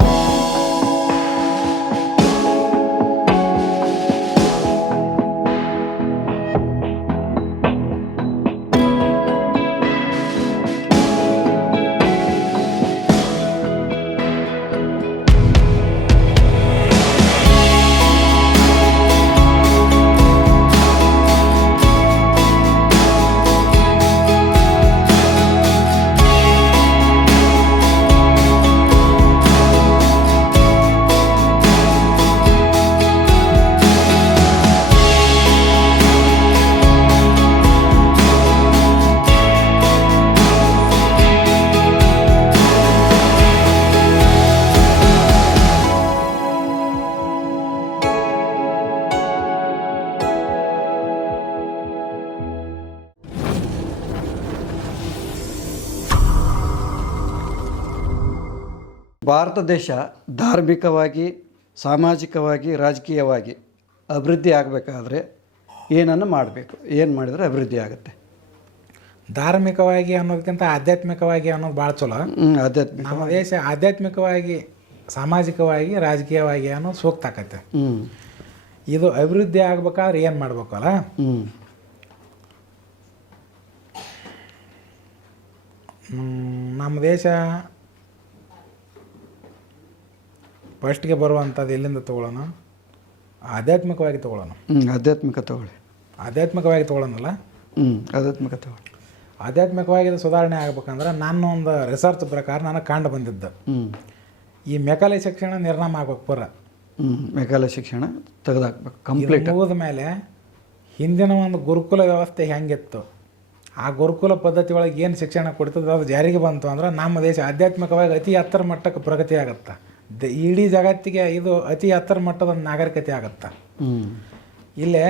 you Bharat ದೇಶ ಧಾರ್ಮಿಕವಾಗಿ ಸಾಮಾಜಿಕವಾಗಿ ರಾಜಕೀಯವಾಗಿ ಅಭಿವೃದ್ಧಿ ಆಗಬೇಕಾದ್ರೆ ಏನನ್ನು ಮಾಡಬೇಕು? ಏನು ಮಾಡಿದರೆ ಅಭಿವೃದ್ಧಿ ಆಗುತ್ತೆ? ಧಾರ್ಮಿಕವಾಗಿ ಅನ್ನೋದಕ್ಕಿಂತ ಆಧ್ಯಾತ್ಮಿಕವಾಗಿ ಅನ್ನೋದು ಭಾಳ ಚಲೋ. ಆಧ್ಯಾತ್ಮಿಕ ನಮ್ಮ ದೇಶ ಆಧ್ಯಾತ್ಮಿಕವಾಗಿ ಸಾಮಾಜಿಕವಾಗಿ ರಾಜಕೀಯವಾಗಿ ಅನ್ನೋದು ಸೂಕ್ತ ಆಕತ್ತೆ. ಇದು ಅಭಿವೃದ್ಧಿ ಆಗ್ಬೇಕಾದ್ರೆ ಏನು ಮಾಡ್ಬೇಕಲ್ಲ ನಮ್ಮ ದೇಶ ಫಸ್ಟ್ಗೆ ಬರುವಂಥದ್ದು ಎಲ್ಲಿಂದ ತೊಗೊಳ್ಳೋಣ? ಆಧ್ಯಾತ್ಮಿಕವಾಗಿ ತೊಗೊಳ್ಳೋಣ. ಹ್ಞೂ ಆಧ್ಯಾತ್ಮಿಕ ತಗೊಳ್ಳಿ. ಆಧ್ಯಾತ್ಮಿಕವಾಗಿ ತೊಗೊಳ್ಳೋಣಲ್ಲ? ಹ್ಞೂ ಆಧ್ಯಾತ್ಮಿಕ ತಗೊಳ್ಳಿ. ಆಧ್ಯಾತ್ಮಿಕವಾಗಿ ಇದು ಸುಧಾರಣೆ ಆಗ್ಬೇಕಂದ್ರೆ ನನ್ನ ಒಂದು ರಿಸರ್ಚ್ ಪ್ರಕಾರ ನನಗೆ ಕಂಡು ಬಂದಿದ್ದು. ಈ ಮೆಕಾಲೆ ಶಿಕ್ಷಣ ನಿರ್ನಾಮ ಆಗ್ಬೇಕು ಪರ. ಮೆಘಾಲಯ ಶಿಕ್ಷಣ ತೆಗೆದಾಕ್ಬೇಕು ಕಂಪ್ಲೀಟ್ ಹೋದ ಮೇಲೆ ಹಿಂದಿನ ಒಂದು ಗುರುಕುಲ ವ್ಯವಸ್ಥೆ ಹೆಂಗಿತ್ತು? ಆ ಗುರುಕುಲ ಪದ್ಧತಿ ಒಳಗೆ ಏನು ಶಿಕ್ಷಣ ಕೊಡ್ತದೆ ಅದು ಜಾರಿಗೆ ಬಂತು ಅಂದ್ರೆ ನಮ್ಮ ದೇಶ ಆಧ್ಯಾತ್ಮಿಕವಾಗಿ ಅತಿ ಎತ್ತರ ಮಟ್ಟಕ್ಕೆ ಪ್ರಗತಿ ಆಗುತ್ತೆ. ದ ಇಡೀ ಜಗತ್ತಿಗೆ ಇದು ಅತಿ ಎತ್ತರ ಮಟ್ಟದ ನಾಗರಿಕತೆ ಆಗುತ್ತೆ. ಇಲ್ಲೇ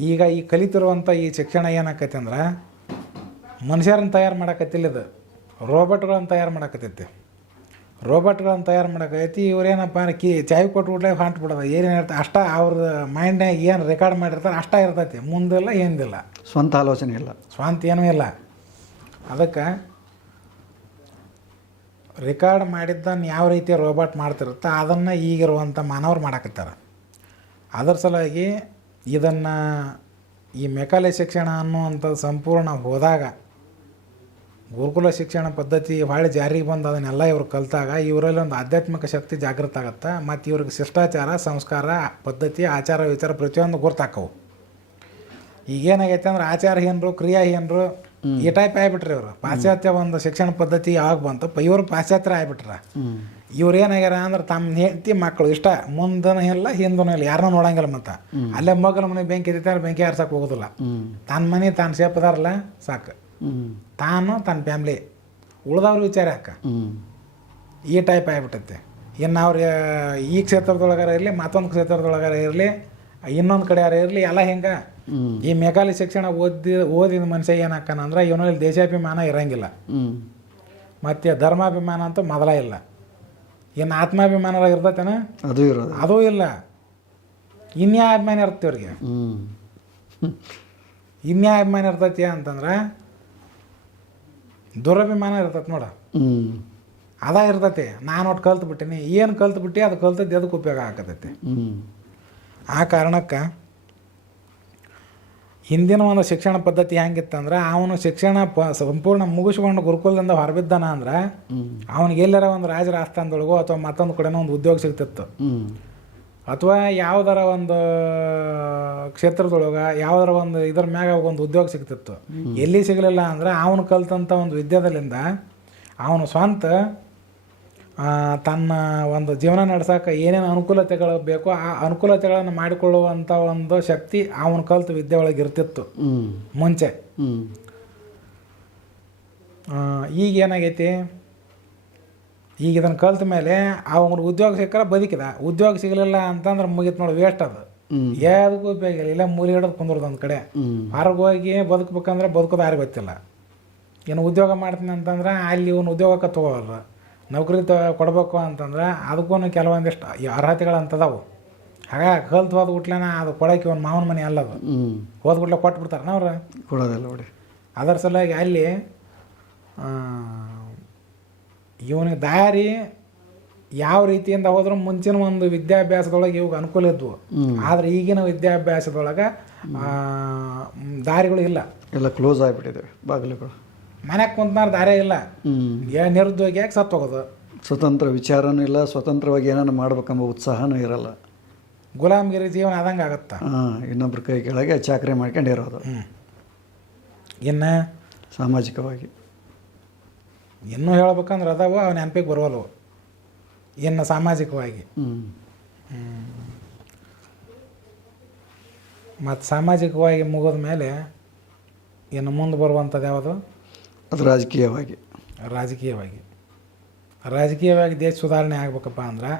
ಈಗ ಈ ಕಲಿತಿರುವಂಥ ಈ ಶಿಕ್ಷಣ ಏನಾಕೈತಿ ಅಂದ್ರೆ ಮನುಷ್ಯರನ್ನ ತಯಾರು ಮಾಡಕತ್ತಿಲ್ಲ ಇದು. ರೋಬೋಟ್ಗಳನ್ನು ತಯಾರು ಮಾಡಕತ್ತೈತಿ. ರೋಬೋಟ್ಗಳನ್ನು ತಯಾರು ಮಾಡಕೈತಿ ಇವ್ರೇನಪ್ಪ ಕಿ ಚಾಯ್ ಕೊಟ್ಟು ಕೂಡಲೇ ಹಾಂಟ್ ಬಿಡೋದು. ಏನೇನು ಇರ್ತದೆ ಅಷ್ಟ ಅವ್ರದ್ದು ಮೈಂಡ್ನಾಗ ಏನು ರೆಕಾರ್ಡ್ ಮಾಡಿರ್ತಾರೆ ಅಷ್ಟ ಇರ್ತೈತಿ. ಮುಂದಿಲ್ಲ ಏನಿಲ್ಲ. ಸ್ವಂತ ಆಲೋಚನೆ ಇಲ್ಲ. ಸ್ವಂತ ಏನೂ ಇಲ್ಲ. ಅದಕ್ಕೆ ರೆಕಾರ್ಡ್ ಮಾಡಿದ್ದನ್ನು ಯಾವ ರೀತಿ ರೋಬೋಟ್ ಮಾಡ್ತಿರುತ್ತೋ ಅದನ್ನು ಈಗಿರುವಂಥ ಮಾನವರು ಮಾಡಕತ್ತಾರೆ. ಅದರ ಸಲುವಾಗಿ ಇದನ್ನು ಈ ಮೆಕಾಲೆ ಶಿಕ್ಷಣ ಅನ್ನುವಂಥದ್ದು ಸಂಪೂರ್ಣ ಹೋದಾಗ, ಗುರುಕುಲ ಶಿಕ್ಷಣ ಪದ್ಧತಿ ಭಾಳ ಜಾರಿಗೆ ಬಂದು ಅದನ್ನೆಲ್ಲ ಇವರು ಕಲಿತಾಗ ಇವರಲ್ಲಿ ಒಂದು ಆಧ್ಯಾತ್ಮಿಕ ಶಕ್ತಿ ಜಾಗೃತ ಆಗುತ್ತೆ, ಮತ್ತು ಇವ್ರಿಗೆ ಶಿಷ್ಟಾಚಾರ, ಸಂಸ್ಕಾರ, ಪದ್ಧತಿ, ಆಚಾರ ವಿಚಾರ ಪ್ರತಿಯೊಂದು ಗುರ್ತಾಕವು. ಈಗೇನಾಗೈತೆ ಅಂದ್ರೆ ಆಚಾರಹೀನರು ಕ್ರಿಯಾಹೀನರು ಈ ಟೈಪ್ ಆಗಿಬಿಟ್ರಿ ಇವರು. ಪಾಶ್ಚಾತ್ಯ ಒಂದು ಶಿಕ್ಷಣ ಪದ್ಧತಿ ಯಾವಾಗ ಬಂತು. ಇವರು ಪಾಶ್ಚಾತ್ಯ ಆಗ್ಬಿಟ್ರ. ಇವ್ರು ಏನಾಗ್ಯಾರ ಅಂದ್ರೆ ತಮ್ಮ ಹೆಂಡತಿ ಮಕ್ಕಳು ಇಷ್ಟ. ಮುಂದನೂ ಇಲ್ಲ ಹಿಂದನೂ ಇಲ್ಲ. ಯಾರನ್ನೂ ನೋಡಂಗಿಲ್ಲ ಮತ್ತೆ. ಅಲ್ಲೇ ಮಗಲ ಮನೆ ಬೆಂಕಿ ಇದ್ದಿರ್ತಾರೆ ಬೆಂಕಿ ಯಾರು ಹೋಗೋದಿಲ್ಲ. ಹೋಗುದಿಲ್ಲ ತನ್ನ ಮನೆ ತಾನು ಸೇಪದಾರಲ್ಲ ಸಾಕು. ಹ್ಞೂ ತಾನು ತನ್ನ ಫ್ಯಾಮ್ಲಿ. ಉಳ್ದವ್ರ ವಿಚಾರ ಅಕ್ಕ ಈ ಟೈಪ್ ಆಗಿಬಿಟ್ಟೈತೆ. ಇನ್ನು ಅವ್ರ ಈ ಕ್ಷೇತ್ರದೊಳಗಾರ ಇರಲಿ ಮತ್ತೊಂದು ಕ್ಷೇತ್ರದೊಳಗಾರ ಇರಲಿ ಇನ್ನೊಂದು ಕಡೆ ಯಾರು ಇರಲಿ ಎಲ್ಲ ಹಿಂಗೆ? ಈ ಮೆಕಾಲಿ ಶಿಕ್ಷಣ ಓದಿ ಓದಿದ ಮನುಷ್ಯ ಏನಾಕನ ಅಂದ್ರೆ ಇವನಲ್ಲಿ ದೇಶಾಭಿಮಾನ ಇರಂಗಿಲ್ಲ. ಮತ್ತೆ ಧರ್ಮಾಭಿಮಾನ ಅಂತೂ ಮೊದಲ ಇಲ್ಲ. ಇನ್ನು ಆತ್ಮಾಭಿಮಾನ ಇರ್ತೈತೇನ? ಅದು ಇರೋದು. ಅದೂ ಇಲ್ಲ. ಇನ್ಯಾ ಅಭಿಮಾನ ಇರುತ್ತೆ ಅವ್ರಿಗೆ ಇನ್ಯಾ ಅಭಿಮಾನ ಇರ್ತೈತಿ ಅಂತಂದ್ರೆ ದುರಭಿಮಾನ ಇರ್ತೈತೆ ನೋಡ. ಅದ ಇರ್ತೈತಿ. ನಾನು ಒಟ್ಟು ಕಲ್ತು ಬಿಟ್ಟಿನಿ ಏನು ಕಲ್ತು ಬಿಟ್ಟು ಅದು ಕಲ್ತದ್ದು ಅದಕ್ಕೆ ಉಪಯೋಗ ಆಗತೈತಿ. ಆ ಕಾರಣಕ್ಕೆ ಹಿಂದಿನ ಒಂದು ಶಿಕ್ಷಣ ಪದ್ಧತಿ ಹೆಂಗಿತ್ತಂದ್ರೆ ಅವನು ಶಿಕ್ಷಣ ಪ ಸಂಪೂರ್ಣ ಮುಗಿಸ್ಕೊಂಡು ಗುರುಕುಲದಿಂದ ಹೊರಬಿದ್ದಾನ ಅಂದ್ರೆ ಅವನಿಗೆ ಎಲ್ಲರ ಒಂದು ರಾಜರ ಆಸ್ಥಾನದೊಳಗೋ ಅಥವಾ ಮತ್ತೊಂದು ಕಡೆನೋ ಒಂದು ಉದ್ಯೋಗ ಸಿಗ್ತಿತ್ತು. ಅಥವಾ ಯಾವ್ದಾರ ಒಂದು ಕ್ಷೇತ್ರದೊಳಗ ಯಾವ್ದಾರ ಒಂದು ಇದ್ರ ಮ್ಯಾಗ ಒಂದು ಉದ್ಯೋಗ ಸಿಗ್ತಿತ್ತು. ಎಲ್ಲಿ ಸಿಗಲಿಲ್ಲ ಅಂದ್ರೆ ಅವನು ಕಲ್ತಂಥ ಒಂದು ವಿದ್ಯಾದಲ್ಲಿಂದ ಅವನು ಸ್ವಂತ ತನ್ನ ಒಂದು ಜೀವನ ನಡೆಸೋಕೆ ಏನೇನು ಅನುಕೂಲತೆಗಳು ಬೇಕೋ ಆ ಅನುಕೂಲತೆಗಳನ್ನು ಮಾಡಿಕೊಳ್ಳುವಂಥ ಒಂದು ಶಕ್ತಿ ಅವನು ಕಲ್ತು ವಿದ್ಯೆ ಒಳಗೆ ಇರ್ತಿತ್ತು. ಮುಂಚೆ. ಆ, ಈಗ ಏನಾಗೈತಿ? ಈಗ ಇದನ್ನು ಕಲ್ತ ಮೇಲೆ ಅವನು ಉದ್ಯೋಗ ಸಿಕ್ಕರೆ ಬದುಕಿದ. ಉದ್ಯೋಗ ಸಿಗಲಿಲ್ಲ ಅಂತಂದ್ರೆ ಮುಗಿತು ನೋಡಿ ವೇಸ್ಟ್ ಅದು. ಯಾವುದಕ್ಕೂ ಉಪಯೋಗ ಇಲ್ಲ ಇಲ್ಲ ಮೂಲಿ ಹಿಡಿದು ಕುಂದ್ರದು ಒಂದು ಕಡೆ. ಹೊರಗೆ ಹೋಗಿ ಬದುಕಬೇಕಂದ್ರೆ ಬದುಕೋದು ಯಾರಿಗೂ ಗೊತ್ತಿಲ್ಲ. ಏನು ಉದ್ಯೋಗ ಮಾಡ್ತೀನಿ ಅಂತಂದ್ರೆ ಅಲ್ಲಿ ಇವನು ಉದ್ಯೋಗಕ್ಕೆ ತೊಗೊಳಲ್ಲ ನೌಕರಿ ತ ಕೊಡಬೇಕು ಅಂತಂದ್ರೆ ಅದಕ್ಕೂ ಕೆಲವೊಂದಿಷ್ಟು ಈ ಅರ್ಹತೆಗಳು ಅಂತದಾವು ಹಾಗಾಗಿ ಕಲ್ತು ಹೋದ ಅದು ಕೊಡೋಕೆ ಒಂದು ಮಾವನ ಮನೆ ಅಲ್ಲದು. ಕೂಡ ಕೊಟ್ಟು ಬಿಡ್ತಾರೆ ಅವ್ರು ಕೊಡೋದಿಲ್ಲ ನೋಡಿ. ಅದರ ಸಲುವಾಗಿ ಅಲ್ಲಿ ಇವನಿಗೆ ದಾರಿ ಯಾವ ರೀತಿಯಿಂದ ಹೋದ್ರೂ ಮುಂಚಿನ ಒಂದು ವಿದ್ಯಾಭ್ಯಾಸದೊಳಗೆ ಇವಾಗ ಅನುಕೂಲ ಇದ್ವು. ಆದ್ರೆ ಈಗಿನ ವಿದ್ಯಾಭ್ಯಾಸದೊಳಗೆ ದಾರಿಗಳು ಇಲ್ಲ. ಎಲ್ಲ ಕ್ಲೋಸ್ ಆಗಿಬಿಟ್ಟಿದೆ ಬಾಗಿಲುಗಳು. ಮನ್ಯಾಗ ಕುಂತನಾರ ದಾರೆ ಇಲ್ಲ. ಏ ನಿರುದ್ಯೋಗಿಯಾಗಿ ಸತ್ತು ಹೋಗೋದು? ಸ್ವತಂತ್ರ ವಿಚಾರನೂ ಇಲ್ಲ ಸ್ವತಂತ್ರವಾಗಿ ಏನಾರು ಮಾಡ್ಬೇಕೆಂಬ ಉತ್ಸಾಹನೂ ಇರಲ್ಲ. ಗುಲಾಮಗಿರಿ ಜೀವನ ಆದಂಗೆ ಆಗತ್ತ? ಹಾಂ ಇನ್ನೊಬ್ರ ಕೈ ಕೆಳಗೆ ಚಾಕರಿ ಮಾಡ್ಕೊಂಡು ಇರೋದು. ಹ್ಞೂ ಇನ್ನು? ಸಾಮಾಜಿಕವಾಗಿ. ಇನ್ನೂ ಹೇಳ್ಬೇಕಂದ್ರೆ ಅದಾವು ಅವು ನೆನಪಿಗೆ ಬರೋಲ್ವು. ಇನ್ನು ಸಾಮಾಜಿಕವಾಗಿ. ಮತ್ತು ಸಾಮಾಜಿಕವಾಗಿ ಮುಗಿದ ಮೇಲೆ ಇನ್ನು ಮುಂದೆ ಬರುವಂಥದ್ದು ಯಾವುದು? ಅದು ರಾಜಕೀಯವಾಗಿ. ರಾಜಕೀಯವಾಗಿ. ರಾಜಕೀಯವಾಗಿ ದೇಶ ಸುಧಾರಣೆ ಆಗ್ಬೇಕಪ್ಪ ಅಂದ್ರೆ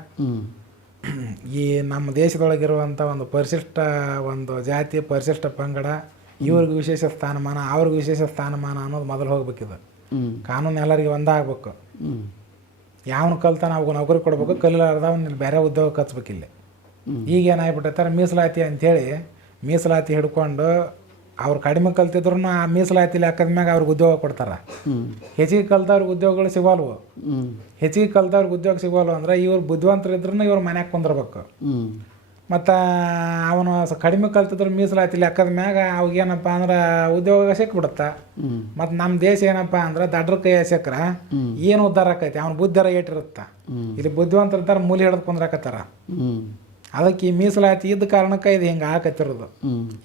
ಈ ನಮ್ಮ ದೇಶದೊಳಗಿರುವಂಥ ಒಂದು ಪರಿಶಿಷ್ಟ ಒಂದು ಜಾತಿ ಪರಿಶಿಷ್ಟ ಪಂಗಡ ಇವ್ರಿಗೆ ವಿಶೇಷ ಸ್ಥಾನಮಾನ ಅವ್ರಿಗೆ ವಿಶೇಷ ಸ್ಥಾನಮಾನ ಅನ್ನೋದು ಮೊದಲು ಹೋಗ್ಬೇಕಿದೆ. ಕಾನೂನು ಎಲ್ಲರಿಗೆ ಒಂದಾಗಬೇಕು ಯಾವನು ಕಲ್ತಾನ ಅವ್ಗೆ ನೌಕರಿ ಕೊಡ್ಬೇಕು ಕಲಿಲಾರ್ದವ್ನು ಬೇರೆ ಉದ್ಯೋಗ ಕಚ್ಬೇಕಿಲ್ಲ. ಈಗ ಏನಾಗ್ಬಿಟ್ಟೈತಾರೆ ಮೀಸಲಾತಿ ಅಂಥೇಳಿ ಮೀಸಲಾತಿ ಹಿಡ್ಕೊಂಡು ಅವ್ರು ಕಡಿಮೆ ಕಲ್ತಿದ್ರು ಆ ಮೀಸಲಾಯ್ತಿಲ್ಲ ಲೆಕ್ಕದ ಮ್ಯಾಗ ಅವ್ರಿಗೆ ಉದ್ಯೋಗ ಕೊಡ್ತಾರೆ. ಹೆಚ್ಚಿಗೆ ಕಲ್ತವ್ರಿಗೆ ಉದ್ಯೋಗಗಳು ಸಿಗೋಲ್ವು. ಹೆಚ್ಚಿಗೆ ಕಲ್ತವ್ರಿಗೆ ಉದ್ಯೋಗ ಸಿಗೋಲ್ವು ಅಂದ್ರೆ ಇವ್ರು ಬುದ್ಧಿವಂತರು ಇದ್ರೂ ಇವ್ರು ಮನ್ಯಾಗ ಕುಂದಿರ್ಬೇಕು. ಮತ್ತ ಅವನು ಕಡಿಮೆ ಕಲ್ತಿದ್ರು ಮೀಸಲಾಯ್ತಿಲ್ಲ ಲೆಕ್ಕದ ಮ್ಯಾಗ ಅವಾಗೇನಪ್ಪ ಅಂದ್ರೆ ಉದ್ಯೋಗ ಸಿಕ್ಬಿಡುತ್ತೆ. ಮತ್ತು ನಮ್ಮ ದೇಶ ಏನಪ್ಪ ಅಂದ್ರೆ ದಡ್ರ ಕೈ ಸಿಕ್ಕ್ರ ಏನು ಉದ್ಧಾರ ಆಕೈತಿ? ಅವ್ನ ಬುದ್ಧಿರ ಏಟಿರುತ್ತೆ ಇಲ್ಲಿ ಬುದ್ಧಿವಂತರಿದ್ದಾರೆ ಮೂಲೆ ಹಿಡಿದು ಕುಂದ್ರಾಕತ್ತಾರ. ಅದಕ್ಕೆ ಈ ಮೀಸಲಾತಿ ಇದ್ದ ಕಾರಣಕ್ಕೆ ಇದು ಹಿಂಗೆ ಹಾಕತ್ತಿರೋದು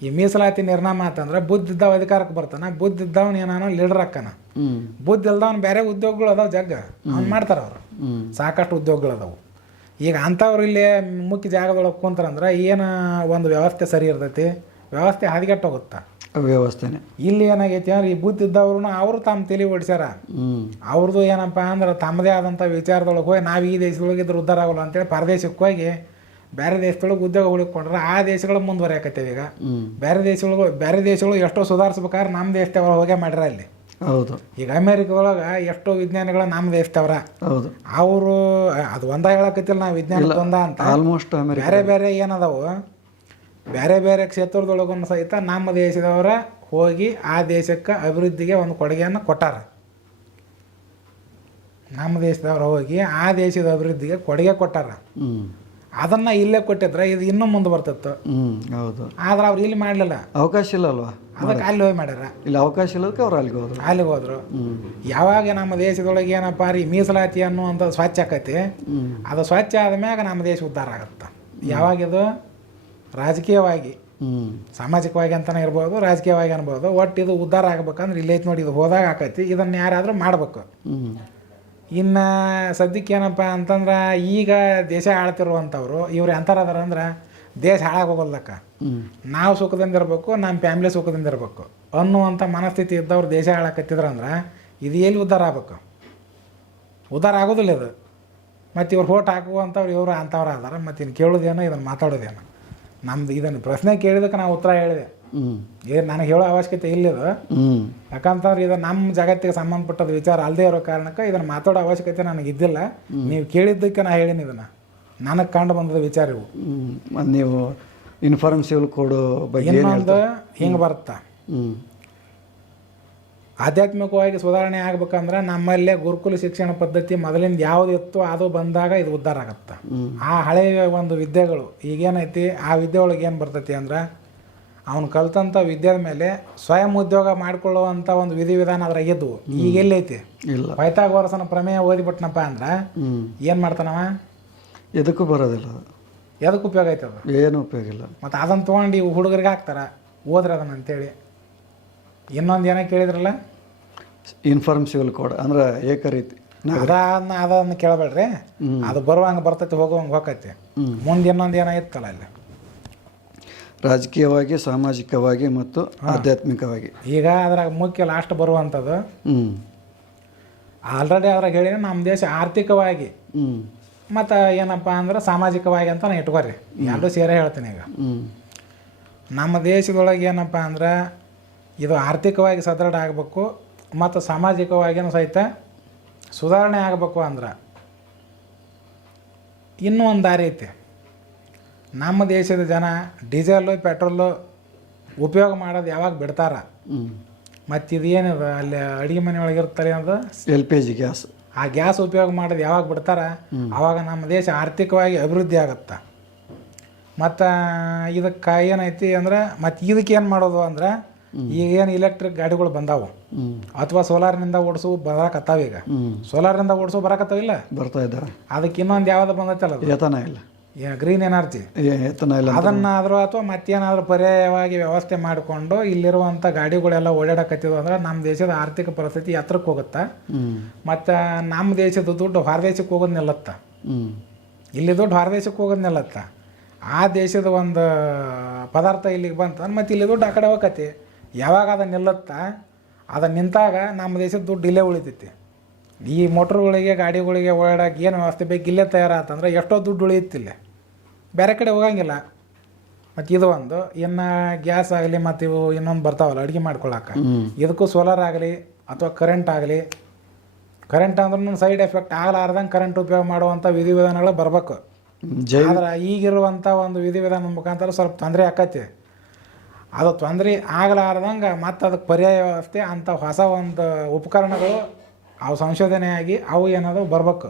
ಈ ಮೀಸಲಾತಿ ನಿರ್ನಾಮ ಅಂತಂದ್ರೆ ಬುದ್ಧ ಇದ್ದಾವ ಅಧಿಕಾರಕ್ಕೆ ಬರ್ತಾನ ಬುದ್ಧ ಇದ್ದವನು ಏನಾನೋ ಲೀಡರ್ ಹಾಕನ ಬುದ್ಧ ಬುದ್ಧಿ ಇಲ್ದವನು ಬೇರೆ ಉದ್ಯೋಗಗಳು ಅದಾವ ಜಗ್ಗ. ಅವ್ನು ಮಾಡ್ತಾರೆ ಅವರು. ಸಾಕಷ್ಟು ಉದ್ಯೋಗಗಳು ಅದಾವು. ಈಗ ಅಂಥವ್ರು ಇಲ್ಲಿ ಮುಖ್ಯ ಜಾಗದೊಳಗೆ ಕುಂತಾರಂದ್ರೆ ಏನು ಒಂದು ವ್ಯವಸ್ಥೆ ಸರಿ ಇರ್ತೈತಿ? ವ್ಯವಸ್ಥೆ ಹದಗೆಟ್ಟು ಹೋಗುತ್ತಾ ಅವ್ಯವಸ್ಥೆನೆ. ಇಲ್ಲಿ ಏನಾಗೈತಿ ಅಂದ್ರೆ ಈ ಬುದ್ಧಿದ್ದವ್ರು ಅವರು ತಮ್ಮ ತಲೆ ಓಡಿಸ್ಯಾರ. ಅವ್ರದ್ದು ಏನಪ್ಪ ಅಂದ್ರೆ ತಮ್ಮದೇ ಆದಂಥ ವಿಚಾರದೊಳಗೆ ಹೋಗಿ ನಾವು ಈ ದೇಶದೊಳಗೆ ಇದ್ರೆ ಉದ್ಧಾರ ಆಗೋಲ್ಲ ಅಂತೇಳಿ ಪರದೇಶಕ್ಕೆ ಹೋಗಿ ಬೇರೆ ದೇಶದೊಳಗೆ ಉದ್ಯೋಗ ಹುಡುಕೊಂಡ್ರೆ ಆ ದೇಶಗಳು ಮುಂದುವರಿಯಾಕತ್ತೇವೆ ಈಗ. ಬೇರೆ ದೇಶಗಳು ಬೇರೆ ದೇಶಗಳು ಎಷ್ಟೋ ಸುಧಾರಿಸ್ಬೇಕಾದ್ರೆ ನಮ್ಮ ದೇಶದವ್ರು ಹೋಗೇ ಮಾಡ್ರ ಅಲ್ಲಿ. ಹೌದು. ಈಗ ಅಮೇರಿಕದೊಳಗೆ ಎಷ್ಟೋ ವಿಜ್ಞಾನಿಗಳು ನಮ್ಮ ದೇಶದವ್ರ. ಹೌದು. ಅವರು ಅದು ಒಂದ ಹೇಳಕತ್ತಿಲ್ಲ ನಾವು ವಿಜ್ಞಾನ ಒಂದ ಅಂತ. ಆಲ್ಮೋಸ್ಟ್ ಬೇರೆ ಬೇರೆ ಏನದಾವು? ಬೇರೆ ಬೇರೆ ಕ್ಷೇತ್ರದೊಳಗೂ ಸಹಿತ ನಮ್ಮ ದೇಶದವರ ಹೋಗಿ ಆ ದೇಶಕ್ಕೆ ಅಭಿವೃದ್ಧಿಗೆ ಒಂದು ಕೊಡುಗೆಯನ್ನು ಕೊಟ್ಟಾರ. ನಮ್ಮ ದೇಶದವ್ರು ಹೋಗಿ ಆ ದೇಶದ ಅಭಿವೃದ್ಧಿಗೆ ಕೊಡುಗೆ ಕೊಟ್ಟಾರ. ಅದನ್ನು ಇಲ್ಲೇ ಕೊಟ್ಟಿದ್ರೆ ಇದು ಇನ್ನೂ ಮುಂದೆ ಬರ್ತಿತ್ತು ಹ್ಞೂ ಹೌದು. ಆದ್ರೆ ಅವ್ರು ಇಲ್ಲಿ ಮಾಡಲಿಲ್ಲ. ಅವಕಾಶ ಇಲ್ಲ ಅಲ್ವಾ? ಅದಕ್ಕೆ ಅಲ್ಲಿ ಹೋಗಿ ಮಾಡ್ಯಾರ. ಇಲ್ಲ ಅವಕಾಶ ಇಲ್ಲದಕ್ಕೆ ಅವ್ರು ಅಲ್ಲಿಗೆ ಹೋದ್ರು. ಅಲ್ಲಿಗೆ ಹೋದ್ರು. ಯಾವಾಗ ನಮ್ಮ ದೇಶದೊಳಗೆ ಏನಪ್ಪ ರೀ ಮೀಸಲಾತಿ ಅನ್ನುವಂಥ ಸ್ವಚ್ಛ ಆಕೈತಿ ಅದು ಸ್ವಚ್ಛ ಆದ್ಮ್ಯಾಗ ನಮ್ಮ ದೇಶ ಉದ್ಧಾರ ಆಗುತ್ತೆ. ಯಾವಾಗಿದು ರಾಜಕೀಯವಾಗಿ. ಹ್ಞೂ ಸಾಮಾಜಿಕವಾಗಿ ಅಂತಾನೆ ಇರ್ಬೋದು ರಾಜಕೀಯವಾಗಿ ಅನ್ಬೋದು. ಒಟ್ಟು ಇದು ಉದ್ಧಾರ ಆಗ್ಬೇಕಂದ್ರೆ ಇಲ್ಲೈತೆ ನೋಡಿ ಇದು ಹೋದಾಗ ಆಕೈತಿ. ಇದನ್ನು ಯಾರಾದರೂ ಮಾಡ್ಬೇಕು. ಇನ್ನು ಸದ್ಯಕ್ಕೆ ಏನಪ್ಪ ಅಂತಂದ್ರೆ ಈಗ ದೇಶ ಆಳ್ತಿರುವಂಥವ್ರು ಇವ್ರು ಎಂಥರ ಅದಾರ ಅಂದ್ರೆ ದೇಶ ಹಾಳಾಗಿ ಹೋಗೋದಕ್ಕ. ನಾವು ಸುಖದಿಂದ ಇರಬೇಕು ನಮ್ಮ ಫ್ಯಾಮಿಲಿ ಸುಖದಿಂದ ಇರಬೇಕು. ಅನ್ನುವಂಥ ಮನಸ್ಥಿತಿ ಇದ್ದವ್ರು ದೇಶ ಹಾಳಾಕತ್ತಿದ್ರು ಅಂದ್ರೆ ಇದು ಎಲ್ಲಿ ಉದ್ಧಾರ ಆಗ್ಬೇಕು? ಉದ್ಧಾರ ಆಗೋದಿಲ್ಲ ಇದು. ಮತ್ತು ಇವ್ರು ಹೋಟ್ ಹಾಕುವಂಥವ್ರು ಇವರು ಅಂಥವ್ರು ಆದಾರ ಮತ್ತು ಇನ್ನು ಕೇಳೋದೇನೋ ಇದನ್ನು ಮಾತಾಡೋದೇನೋ. ನಮ್ದು ಇದನ್ನು ಪ್ರಶ್ನೆ ಕೇಳಿದಕ್ಕೆ ನಾವು ಉತ್ತರ ಹೇಳಿದೆ. ಏನು ನನಗೆ ಹೇಳೋ ಅವಶ್ಯಕತೆ ಇಲ್ಲಿದು. ಇದು ಯಾಕಂತಂದ್ರೆ ಇದು ನಮ್ಮ ಜಗತ್ತಿಗೆ ಸಂಬಂಧಪಟ್ಟದ ವಿಚಾರ ಅಲ್ಲದೆ ಇರೋ ಕಾರಣಕ್ಕೆ ಇದನ್ನು ಮಾತಾಡೋ ಅವಶ್ಯಕತೆ ನನಗೆ ಇದ್ದಿಲ್ಲ. ನೀವು ಕೇಳಿದ್ದಕ್ಕೆ ನಾ ಹೇಳಿನಿ ಇದನ್ನು. ನನಗೆ ಕಂಡು ಬಂದದ ವಿಚಾರ ಇವು. ನೀವು ಇನ್ಫಾರ್ಮ್ ಕೊಡು ಬಗ್ಗೆ ಇನ್ನೊಂದು ಹಿಂಗೆ ಬರುತ್ತಾ. ಆಧ್ಯಾತ್ಮಿಕವಾಗಿ ಸುಧಾರಣೆ ಆಗ್ಬೇಕಂದ್ರೆ ನಮ್ಮಲ್ಲೇ ಗುರುಕುಲ ಶಿಕ್ಷಣ ಪದ್ಧತಿ ಮೊದಲಿಂದ ಯಾವ್ದು ಇತ್ತು ಅದು ಬಂದಾಗ ಇದು ಉದ್ಧಾರ ಆಗತ್ತೆ. ಆ ಹಳೆಯ ಒಂದು ವಿದ್ಯೆಗಳು ಈಗೇನೈತಿ ಆ ವಿದ್ಯೆ ಒಳಗೆ ಏನು ಬರ್ತೈತಿ ಅಂದ್ರೆ ಅವ್ನು ಕಲ್ತಂಥ ವಿದ್ಯೆದ ಮೇಲೆ ಸ್ವಯಂ ಉದ್ಯೋಗ ಮಾಡಿಕೊಳ್ಳುವಂಥ ಒಂದು ವಿಧಿವಿಧಾನ ಅದ್ರಾಗ ಇದ್ವು. ಈಗ ಎಲ್ಲೈತಿ ಇಲ್ಲ. ಪೈತಾಗೋರಸನ ಪ್ರಮೇಯ ಓದಿಬಿಟ್ನಪ್ಪ ಅಂದ್ರೆ ಏನು ಮಾಡ್ತಾನವ ಎದಕ್ಕೂ ಬರೋದಿಲ್ಲ ಎದಕ್ಕೆ ಉಪಯೋಗ ಐತೆ ಅದು? ಏನು ಉಪಯೋಗ ಇಲ್ಲ. ಮತ್ತು ಅದನ್ನು ತೊಗೊಂಡು ಈ ಹುಡುಗರಿಗೆ ಹಾಕ್ತಾರೆ ಓದ್ರಿ ಅದನ್ನ ಅಂತೇಳಿ. ಇನ್ನೊಂದು ಏನೋ ಕೇಳಿದ್ರಲ್ಲ? ಇನ್ಫಾರ್ಮ್ ಸಿವಿಲ್ ಕೋಡ್ ಅಂದ್ರೆ ಏಕರೀತಿ ನಾ ಅದನ್ನ ಅದನ್ನು ಕೇಳಬೇಡ್ರಿ. ಅದು ಅದು ಬರುವಂಗೆ ಬರ್ತೈತಿ ಹೋಗುವಂಗೆ ಹೋಗೈತಿ ಹ್ಮ್. ಮುಂದೆ ಇನ್ನೊಂದು ಏನೋ ಇತ್ತಲ್ಲ ಅಲ್ಲಿ. ರಾಜಕೀಯವಾಗಿ ಸಾಮಾಜಿಕವಾಗಿ ಮತ್ತು ಆಧ್ಯಾತ್ಮಿಕವಾಗಿ. ಈಗ ಅದ್ರಾಗ ಮುಖ್ಯ ಲಾಸ್ಟ್ ಬರುವಂಥದ್ದು ಹ್ಞೂ ಆಲ್ರೆಡಿ ಅದ್ರಾಗ ಹೇಳಿ ನಮ್ಮ ದೇಶ ಆರ್ಥಿಕವಾಗಿ ಮತ್ತು ಏನಪ್ಪ ಅಂದ್ರೆ ಸಾಮಾಜಿಕವಾಗಿ ಅಂತ ನಾನು ಇಟ್ಕೋರಿ ಎಲ್ಲರೂ ಸೇರೇ ಹೇಳ್ತೀನಿ ಈಗ. ನಮ್ಮ ದೇಶದೊಳಗೆ ಏನಪ್ಪ ಅಂದ್ರೆ ಇದು ಆರ್ಥಿಕವಾಗಿ ಸದೃಢ ಆಗಬೇಕು ಮತ್ತು ಸಾಮಾಜಿಕವಾಗಿಯೂ ಸಹಿತ ಸುಧಾರಣೆ ಆಗಬೇಕು ಅಂದ್ರೆ ಇನ್ನೂ ಒಂದು ದಾರಿ ಐತಿ. ನಮ್ಮ ದೇಶದ ಜನ ಡೀಸೆಲ್ಲು ಪೆಟ್ರೋಲು ಉಪಯೋಗ ಮಾಡೋದು ಯಾವಾಗ ಬಿಡ್ತಾರ? ಮತ್ತು ಇದು ಏನಿದೆ ಅಲ್ಲಿ ಅಡುಗೆ ಮನೆ ಒಳಗೆ ಇರ್ತಾರೆ ಅನ್ನೋದು ಎಲ್ ಪಿ ಜಿ ಗ್ಯಾಸ್. ಆ ಗ್ಯಾಸ್ ಉಪಯೋಗ ಮಾಡೋದು ಯಾವಾಗ ಬಿಡ್ತಾರ? ಆವಾಗ ನಮ್ಮ ದೇಶ ಆರ್ಥಿಕವಾಗಿ ಅಭಿವೃದ್ಧಿ ಆಗುತ್ತೆ. ಮತ್ತು ಇದಕ್ಕೆ ಏನೈತಿ ಅಂದ್ರೆ ಮತ್ತು ಇದಕ್ಕೆ ಏನು ಮಾಡೋದು ಅಂದ್ರೆ ಈಗ ಏನು ಇಲೆಕ್ಟ್ರಿಕ್ ಗಾಡಿಗಳು ಬಂದಾವು. ಅಥವಾ ಸೋಲಾರ್ನಿಂದ ಓಡಿಸು ಬರಕತ್ತಾವ ಈಗ. ಸೋಲಾರ್ನಿಂದ ಓಡಿಸು ಬರಕತ್ತಾವಿಲ್ಲ ಬರ್ತಾ ಇದ್ದಾರೆ ಅದಕ್ಕೆ ಇನ್ನೊಂದು ಯಾವ್ದು ಬಂದೈತಲ್ಲ ಇಲ್ಲ. ಗ್ರೀನ್ ಎನರ್ಜಿ ಏತನ ಇಲ್ಲ ಅದನ್ನಾದರೂ ಅಥವಾ ಮತ್ತೇನಾದರೂ ಪರ್ಯಾಯವಾಗಿ ವ್ಯವಸ್ಥೆ ಮಾಡಿಕೊಂಡು ಇಲ್ಲಿರುವಂಥ ಗಾಡಿಗಳೆಲ್ಲ ಓಡಾಡಕತ್ತಿದ್ವು ಅಂದ್ರೆ ನಮ್ಮ ದೇಶದ ಆರ್ಥಿಕ ಪರಿಸ್ಥಿತಿ ಎತ್ತರಕ್ಕೆ ಹೋಗುತ್ತಾ? ಮತ್ತೆ ನಮ್ಮ ದೇಶದ ದುಡ್ಡು ಹೊರದೇಶಕ್ಕೆ ಹೋಗೋದು ನಿಲ್ಲತ್ತ? ಇಲ್ಲಿ ದುಡ್ಡು ಹೊರದೇಶಕ್ಕೆ ಹೋಗೋದು ನಿಲ್ಲತ್ತ? ಆ ದೇಶದ ಒಂದು ಪದಾರ್ಥ ಇಲ್ಲಿಗೆ ಬಂತ ಮತ್ತೆ ಇಲ್ಲಿ ದುಡ್ಡು ಆ ಕಡೆ ಹೋಗತಿ ಯಾವಾಗ ಅದು ನಿಲ್ಲುತ್ತಾ? ಅದು ನಿಂತಾಗ ನಮ್ಮ ದೇಶದ ದುಡ್ಡು ಇಲ್ಲೇ ಉಳಿತೈತಿ. ಈ ಮೋಟ್ರುಗಳಿಗೆ ಗಾಡಿಗಳಿಗೆ ಓಡಾಡಕ್ಕೆ ಏನು ವ್ಯವಸ್ಥೆ ಬೇಕು ಇಲ್ಲೇ ತಯಾರಾತಂದ್ರೆ ಎಷ್ಟೋ ದುಡ್ಡು ಉಳಿಯುತ್ತಿಲ್ಲ ಬೇರೆ ಕಡೆ ಹೋಗಂಗಿಲ್ಲ. ಮತ್ತು ಇದು ಒಂದು ಇನ್ನು ಗ್ಯಾಸ್ ಆಗಲಿ ಮತ್ತು ಇವು ಇನ್ನೊಂದು ಬರ್ತಾವಲ್ಲ ಅಡುಗೆ ಮಾಡ್ಕೊಳಕ್ಕೆ ಇದಕ್ಕೂ ಸೋಲಾರ್ ಆಗಲಿ ಅಥವಾ ಕರೆಂಟ್ ಆಗಲಿ. ಕರೆಂಟ್ ಅಂದ್ರೂ ಸೈಡ್ ಎಫೆಕ್ಟ್ ಆಗಲಾರ್ದಂಗೆ ಕರೆಂಟ್ ಉಪಯೋಗ ಮಾಡುವಂಥ ವಿಧಿವಿಧಾನಗಳು ಬರಬೇಕು. ಆದ್ರೆ ಈಗಿರುವಂಥ ಒಂದು ವಿಧಿವಿಧಾನದ ಮುಖಾಂತರ ಸ್ವಲ್ಪ ತೊಂದರೆ ಆಕತಿ. ಅದು ತೊಂದರೆ ಆಗಲಾರ್ದಂಗೆ ಮತ್ತು ಅದಕ್ಕೆ ಪರ್ಯಾಯ ವ್ಯವಸ್ಥೆ ಅಂಥ ಹೊಸ ಒಂದು ಉಪಕರಣಗಳು ಅವು ಸಂಶೋಧನೆ ಆಗಿ ಅವು ಏನದು ಬರ್ಬೇಕು.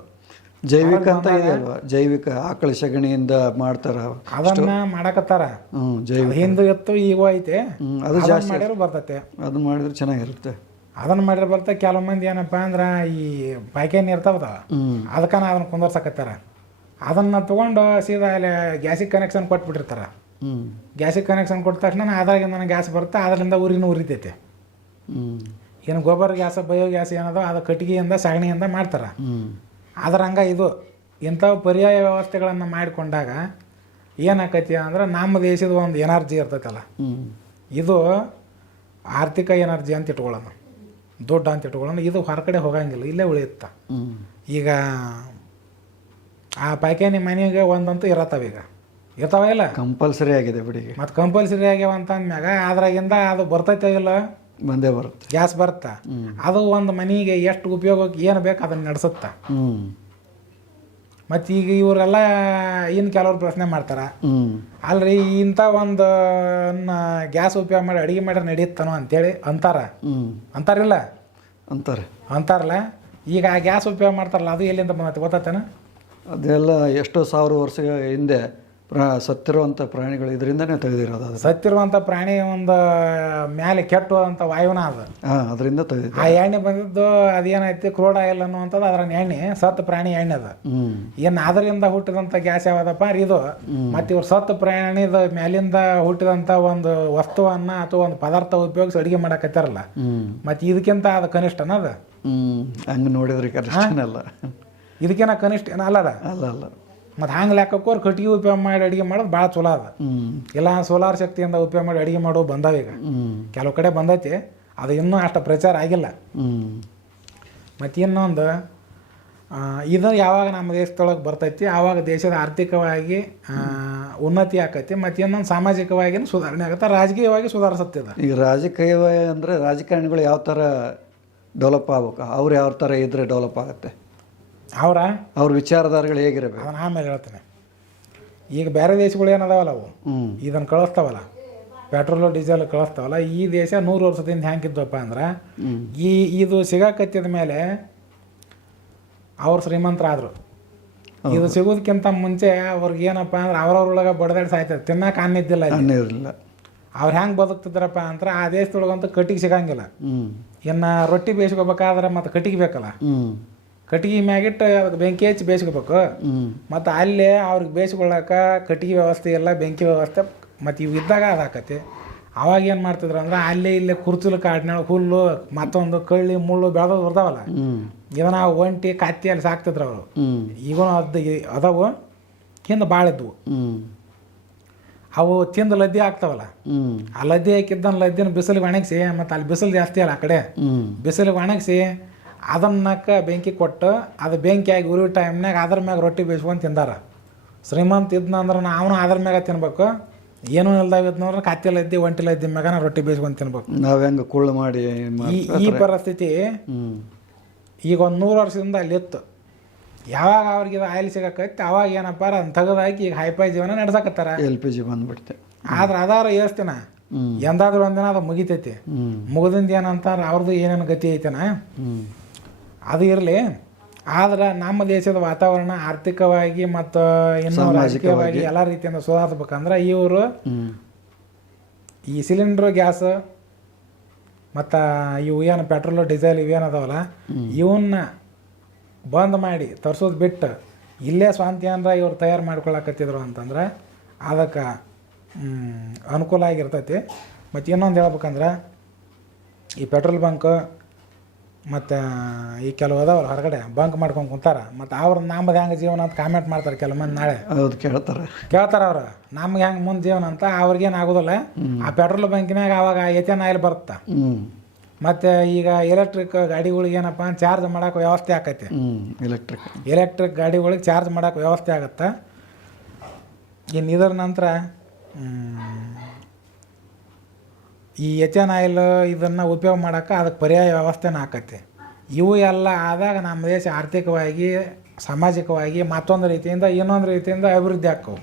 ಜೈವಿಕ ಅಂತ ಇದೆ ಅಲ್ವಾ ಜೈವಿಕ ಆಕಳ ಸಗಣಿಯಿಂದ ಮಾಡ್ತಾರ ಅದನ್ನ ಮಾಡಕತ್ತಾರ. ಹ್ಮ್ ಜೈವಿಕ. ಹಿಂದೆ ಇತ್ತು ಈಗೋ ಐತೆ. ಅದು ಅದನ್ನ ಜಾಸ್ತಿ ಮಾಡಿದ್ರೆ ಬರ್ತೈತೆ. ಅದು ಮಾಡಿದ್ರೆ ಚೆನ್ನಾಗಿರುತ್ತೆ. ಅದನ್ನ ಮಾಡಿದ್ರೆ ಬರ್ತಾ ಕೆಲವು ಮಂದಿ ಏನಪ್ಪ ಅಂದ್ರೆ ಈ ಬಾಯ್ಕೆ ಇರ್ತಾವದ? ಅದಕ್ಕನ ಅದನ್ನ ಕುಂದರ್ಸಕತ್ತಾರ. ಅದನ್ನ ತಗೊಂಡು ಸೀದಾ ಅಲ್ಲಿ ಗ್ಯಾಸಿಗೆ ಕನೆಕ್ಷನ್ ಕೊಟ್ಬಿಟ್ಟಿರ್ತಾರ. ಗ್ಯಾಸಿಗೆ ಕನೆಕ್ಷನ್ ಕೊಟ್ಟ ತಕ್ಷಣ ಅದ್ರಾಗಿಂದ ಗ್ಯಾಸ್ ಬರುತ್ತೆ. ಅದರಿಂದ ಊರಿನ ಉರಿತೈತೆ. ಏನು ಗೊಬ್ಬರ ಗ್ಯಾಸ್ ಬಯೋ ಗ್ಯಾಸ್ ಏನದೋ ಅದು ಕಟ್ಟಿಗೆಯಿಂದ ಸಗಣಿಯಿಂದ ಮಾಡ್ತಾರೆ. ಹಂಗ ಇದು. ಇಂಥ ಪರ್ಯಾಯ ವ್ಯವಸ್ಥೆಗಳನ್ನು ಮಾಡಿಕೊಂಡಾಗ ಏನಾಕತಿ ಅಂದ್ರೆ ನಮ್ಮ ದೇಶದ ಒಂದು ಎನರ್ಜಿ ಇರ್ತೈತಲ್ಲ. ಇದು ಆರ್ಥಿಕ ಎನರ್ಜಿ ಅಂತ ಇಟ್ಕೊಳ್ಳೋಣ. ದುಡ್ಡು ಅಂತ ಇಟ್ಕೊಳ್ಳೋಣ. ಇದು ಹೊರಗಡೆ ಹೋಗಂಗಿಲ್ಲ ಇಲ್ಲೇ ಉಳಿಯುತ್ತೆ. ಈಗ ಆ ಪಾಯ್ಕಾನಿ ಮನೆಗೆ ಒಂದಂತೂ ಇರತ್ತವ ಈಗ. ಇರ್ತಾವ ಇಲ್ಲ? ಕಂಪಲ್ಸರಿ ಆಗಿದೆ ಬಿಡಿ ಮತ್ತು ಕಂಪಲ್ಸರಿ ಆಗ್ಯಾವ ಅಂತ ಅಂದ್ಮ್ಯಾಗ ಅದ್ರಾಗಿಂದ ಅದು ಬರ್ತೈತೆ ಇಲ್ಲ ಬಂದೇ ಬರುತ್ತೆ. ಗ್ಯಾಸ್ ಬರುತ್ತಾ ಅದು ಒಂದು ಮನೆಗೆ ಎಷ್ಟು ಉಪಯೋಗಕ್ಕೆ ಏನು ಬೇಕು ಅದನ್ನು ನಡೆಸುತ್ತಾ. ಮತ್ತು ಈಗ ಇವರೆಲ್ಲ ಇನ್ನು ಕೆಲವ್ರು ಪ್ರಶ್ನೆ ಮಾಡ್ತಾರೆ. ಅಲ್ರಿ ಇಂಥ ಒಂದು ಗ್ಯಾಸ್ ಉಪಯೋಗ ಮಾಡಿ ಅಡುಗೆ ಮಾಡಿ ನಡೆಯುತ್ತನೋ ಅಂತೇಳಿ ಅಂತಾರ. ಅಂತಾರಿಲ್ಲ? ಅಂತಾರೆ. ಅಂತಾರಲ್ಲ? ಈಗ ಆ ಗ್ಯಾಸ್ ಉಪಯೋಗ ಮಾಡ್ತಾರಲ್ಲ ಅದು ಎಲ್ಲಿಂದ ಬಂದೈತೆ ಗೊತ್ತಾತೇನ? ಅದೆಲ್ಲ ಎಷ್ಟೋ ಸಾವಿರ ವರ್ಷ ಹಿಂದೆ ಪ್ರಾ ಸತ್ತಿರುವಂಥ ಪ್ರಾಣಿಗಳು ಇದರಿಂದನೇ ತೆಗೆದಿರೋದು ಅದು. ಸತ್ತಿರುವಂಥ ಪ್ರಾಣಿ ಒಂದು ಮ್ಯಾಲೆ ಅಂತ ವಾಯುನ ಅದು. ಹಾಂ ಅದರಿಂದ ತೆಗೆದಿದ್ದು ಆ ಎಣ್ಣೆ ಬಂದಿದ್ದು ಅದೇನೈತಿ? ಕ್ರೋಡ್ ಆಯಿಲ್ ಅನ್ನುವಂಥದ್ದು ಅದರ ಎಣ್ಣೆ ಸತ್ತು ಪ್ರಾಣಿ ಎಣ್ಣೆ ಅದು. ಏನು ಅದರಿಂದ ಹುಟ್ಟಿದಂಥ ಗ್ಯಾಸ್ ಯಾವ್ದಪ್ಪ? ಇದು. ಮತ್ತು ಇವ್ರು ಸತ್ತು ಪ್ರಾಣಿದ ಮ್ಯಾಲಿಂದ ಹುಟ್ಟಿದಂಥ ಒಂದು ವಸ್ತುವನ್ನು ಅಥವಾ ಒಂದು ಪದಾರ್ಥ ಉಪಯೋಗಿಸಿ ಅಡುಗೆ ಮಾಡಕತ್ತಾರಲ್ಲ. ಮತ್ತು ಇದಕ್ಕಿಂತ ಅದು ಕನಿಷ್ಠನ ಅದು. ಹಂಗೆ ನೋಡಿದ್ರೆ ಕನಿಷ್ಠನಲ್ಲ. ಇದಕ್ಕೇನ ಕನಿಷ್ಠ ಏನ ಅಲ್ಲ ಅಲ್ಲ ಅಲ್ಲ ಮತ್ತು ಹಂಗೆ ಲೆಕ್ಕಕ್ಕೋರು ಕಟ್ಟಿಗೆ ಉಪಯೋಗ ಮಾಡಿ ಅಡುಗೆ ಮಾಡೋದು ಭಾಳ ಚಲೋ ಅದ. ಎಲ್ಲ ಇಲ್ಲ ಸೋಲಾರ್ ಶಕ್ತಿಯಿಂದ ಉಪಯೋಗ ಮಾಡಿ ಅಡುಗೆ ಮಾಡೋ ಬಂದಾವ ಈಗ. ಕೆಲವು ಕಡೆ ಬಂದೈತಿ ಅದು ಇನ್ನೂ ಅಷ್ಟು ಪ್ರಚಾರ ಆಗಿಲ್ಲ. ಮತ್ತು ಇನ್ನೊಂದು ಇದು ಯಾವಾಗ ನಮ್ಮ ದೇಶದೊಳಗೆ ಬರ್ತೈತಿ ಆವಾಗ ದೇಶದ ಆರ್ಥಿಕವಾಗಿ ಉನ್ನತಿ ಆಕೈತಿ ಮತ್ತು ಇನ್ನೊಂದು ಸಾಮಾಜಿಕವಾಗಿ ಸುಧಾರಣೆ ಆಗುತ್ತೆ ರಾಜಕೀಯವಾಗಿ ಸುಧಾರಿಸುತ್ತಿದೆ ಈಗ ರಾಜಕೀಯ ಅಂದರೆ ರಾಜಕಾರಣಿಗಳು ಯಾವ ಥರ ಡೆವಲಪ್ ಆಗ್ಬೇಕು ಅವ್ರು ಯಾವ ಥರ ಇದ್ರೆ ಡೆವಲಪ್ ಆಗುತ್ತೆ? ಅವರ ಅವ್ರ ವಿಚಾರಧಾರೆಗಳು ಹೇಗಿರಬೇಕು? ನಾನು ಆಮೇಲೆ ಹೇಳ್ತೇನೆ. ಈಗ ಬೇರೆ ದೇಶಗಳು ಏನದಾವಲ್ಲ ಅವು? ಇದನ್ನು ಕಳಿಸ್ತಾವಲ್ಲ. Petrol diesel ಕಳಿಸ್ತಾವಲ್ಲ. ಈ ದೇಶ ನೂರು ವರ್ಷದಿಂದ ಹೆಂಗಿದ್ವಪ್ಪ ಅಂದ್ರೆ ಈ ಇದು ಸಿಗಾಕತ್ತಿದ ಮೇಲೆ ಅವ್ರು ಶ್ರೀಮಂತರಾದರು. ಇದು ಸಿಗೋದಕ್ಕಿಂತ ಮುಂಚೆ ಅವ್ರಿಗೆ ಏನಪ್ಪ ಅಂದ್ರೆ ಅವ್ರವ್ರೊಳಗೆ ಬಡದಾಡಿ ಸಾಯ್ತದೆ. ತಿನ್ನಕ್ಕೆ ಅನ್ನಿದ್ದಿಲ್ಲ ಇರಲಿಲ್ಲ. ಅವ್ರು ಹೆಂಗೆ ಬದುಕ್ತಿದ್ರಪ್ಪ ಅಂದ್ರೆ ಆ ದೇಶದೊಳಗಂತೂ ಕಟ್ಟಿಗೆ ಸಿಗಂಗಿಲ್ಲ. ಇನ್ನು ರೊಟ್ಟಿ ಬೇಯಿಸ್ಕೋಬೇಕಾದ್ರೆ ಮತ್ತು ಕಟ್ಟಿಗೆ ಬೇಕಲ್ಲ. ಹ್ಞೂ ಕಟ್ಟಿಗೆ ಮ್ಯಾಗಿಟ್ಟು ಅದಕ್ಕೆ ಬೆಂಕಿ ಹಚ್ಚಿ ಬೇಯಿಸ್ಕೋಬೇಕು ಮತ್ತು ಅಲ್ಲೇ ಅವ್ರಿಗೆ ಬೇಯಿಸ್ಕೊಳ್ಳಾಕ ಕಟ್ಟಿಗೆ ವ್ಯವಸ್ಥೆ ಎಲ್ಲ ಬೆಂಕಿ ವ್ಯವಸ್ಥೆ ಮತ್ತು ಇವು ಇದ್ದಾಗ ಅದಾಕತಿ ಅವಾಗ ಏನು ಮಾಡ್ತಿದ್ರು ಅಂದ್ರೆ ಅಲ್ಲೇ ಇಲ್ಲೇ ಕುರ್ಚುಲು ಕಾಡಿನೊಳಗೆ ಹುಲ್ಲು ಮತ್ತೊಂದು ಕಳ್ಳಿ ಮುಳ್ಳು ಬೆಳೆದು ಬರ್ತಾವಲ್ಲ ಇದನ್ನ ಒಂಟಿ ಕತ್ತಿ ಅಲ್ಲಿ ಸಾಕ್ತಿದ್ರು ಅವರು. ಈಗ ಅದು ಅದಾವು ಹಿಂದೆ ಭಾಳ ಇದ್ವು. ಅವು ತಿಂದು ಲದ್ದಿ ಆಗ್ತಾವಲ್ಲ. ಹ್ಞೂ ಆ ಲದ್ದಿ ಹಾಕಿದ್ದನ್ನು ಲದ್ದಿನ ಬಿಸಿಲಿಗೆ ಒಣಗಿಸಿ ಮತ್ತು ಅಲ್ಲಿ ಬಿಸಿಲು ಜಾಸ್ತಿ ಅಲ್ಲ ಆ ಕಡೆ. ಬಿಸಿಲಿಗೆ ಒಣಗಿಸಿ ಅದನ್ನಕ್ಕ ಬೆಂಕಿ ಕೊಟ್ಟು ಅದು ಬೆಂಕಿ ಆಗಿ ಉರಿ ಟೈಮ್ನಾಗ ಅದ್ರ ಮ್ಯಾಗ ರೊಟ್ಟಿ ಬೇಯಿಸ್ಕೊಂಡು ತಿಂದಾರ. ಶ್ರೀಮಂತ ಇದ್ನಂದ್ರೆ ಅವನು ಅದ್ರ ಮ್ಯಾಗ ತಿನ್ಬೇಕು. ಏನೂ ಇಲ್ದಾಗಿದ್ನಂದ್ರೆ ಕತ್ತಿಲ್ಲ ಇದ್ದಿ ಒಂಟಿಲ ಲದ್ದಿ ಮ್ಯಾಗ ರೊಟ್ಟಿ ಬೇಯಿಸ್ಕೊಂಡು ತಿನ್ಬೇಕು. ನಾವು ಹೆಂಗೆ ಕುಳ್ಳು ಮಾಡಿ ಈ ಈ ಪರಿಸ್ಥಿತಿ ಈಗ ಒಂದು ನೂರು ವರ್ಷದಿಂದ ಅಲ್ಲಿ ಇತ್ತು. ಯಾವಾಗ ಅವ್ರಿಗೆ ಇದು ಆಯಿಲ್ ಸಿಗಕೈತಿ ಅವಾಗ ಏನಪ್ಪ ಅದನ್ನ ತೆಗೆದಾಕಿ ಈಗ ಹೈಫೈ ಜೀವನ ನಡ್ಸಕತ್ತಾರ. ಎಲ್ ಪಿ ಜಿ ಬಂದ್ಬಿಡ್ತೆ. ಆದ್ರೆ ಅದಾರ ಏಸ್ತಿನ. ಎಂದಾದ್ರೂ ಒಂದಿನ ಅದು ಮುಗಿತೈತಿ. ಮುಗಿದಿಂದ ಏನಂತಾರ ಅವ್ರದ್ದು ಏನೇನು ಗತಿ ಐತೆನಾ? ಅದು ಇರಲಿ. ಆದ್ರೆ ನಮ್ಮ ದೇಶದ ವಾತಾವರಣ ಆರ್ಥಿಕವಾಗಿ ಮತ್ತು ಇನ್ನೂ ರಾಜಕೀಯವಾಗಿ ಎಲ್ಲ ರೀತಿಯಿಂದ ಸುಧಾರಿಸ್ಬೇಕಂದ್ರೆ ಇವರು ಈ ಸಿಲಿಂಡ್ರ್ ಗ್ಯಾಸ್ ಮತ್ತು ಇವು ಏನು ಪೆಟ್ರೋಲು ಡೀಸೆಲ್ ಇವೇನು ಅದಾವಲ್ಲ ಇವನ್ನ ಬಂದ್ ಮಾಡಿ ತರ್ಸೋದು ಬಿಟ್ಟು ಇಲ್ಲೇ ಸ್ವಾಂತಿ ಅಂದ್ರೆ ಇವ್ರು ತಯಾರು ಮಾಡ್ಕೊಳಕತ್ತಿದ್ರು ಅಂತಂದ್ರೆ ಅದಕ್ಕೆ ಅನುಕೂಲ ಆಗಿರ್ತೈತಿ. ಮತ್ತು ಇನ್ನೊಂದು ಹೇಳ್ಬೇಕಂದ್ರೆ ಈ ಪೆಟ್ರೋಲ್ ಬಂಕ್ ಮತ್ತು ಈ ಕೆಲವು ಅದಾವ್ರು ಹೊರಗಡೆ ಬಂಕ್ ಮಾಡ್ಕೊಂಡು ಕುಂತಾರ. ಮತ್ತು ಅವ್ರ ನಮ್ದು ಹೆಂಗೆ ಜೀವನ ಅಂತ ಕಾಮೆಂಟ್ ಮಾಡ್ತಾರೆ ಕೆಲವು ಮಂದಿ ನಾಳೆ. ಹೌದು ಕೇಳ್ತಾರೆ. ಕೇಳ್ತಾರೆ ಅವ್ರು. ನಮ್ಗೆ ಹೆಂಗೆ ಮುಂದೆ ಜೀವನ ಅಂತ ಅವ್ರಿಗೇನು ಆಗೋದಿಲ್ಲ. ಆ ಪೆಟ್ರೋಲ್ ಬಂಕಿನಾಗ ಅವಾಗ ಎನ್ ಆಯಿಲ್ ಬರುತ್ತೆ? ಮತ್ತು ಈಗ ಎಲೆಕ್ಟ್ರಿಕ್ ಗಾಡಿಗಳಿಗೆ ಏನಪ್ಪ ಚಾರ್ಜ್ ಮಾಡೋಕೆ ವ್ಯವಸ್ಥೆ ಆಕೈತಿ. ಎಲೆಕ್ಟ್ರಿಕ್ ಎಲೆಕ್ಟ್ರಿಕ್ ಗಾಡಿಗಳಿಗೆ ಚಾರ್ಜ್ ಮಾಡೋಕೆ ವ್ಯವಸ್ಥೆ ಆಗುತ್ತೆ? ಇನ್ನು ಇದರ ನಂತರ ಈ ಎಚ್ ಎನ್ ಆಯಿಲ್ ಇದನ್ನು ಉಪಯೋಗ ಮಾಡೋಕೆ ಅದಕ್ಕೆ ಪರ್ಯಾಯ ವ್ಯವಸ್ಥೆನ ಆಕತಿ. ಇವು ಎಲ್ಲ ಆದಾಗ ನಮ್ಮ ದೇಶ ಆರ್ಥಿಕವಾಗಿ, ಸಾಮಾಜಿಕವಾಗಿ ಮತ್ತೊಂದು ರೀತಿಯಿಂದ ಇನ್ನೊಂದು ರೀತಿಯಿಂದ ಅಭಿವೃದ್ಧಿ ಆಕ್ಕವು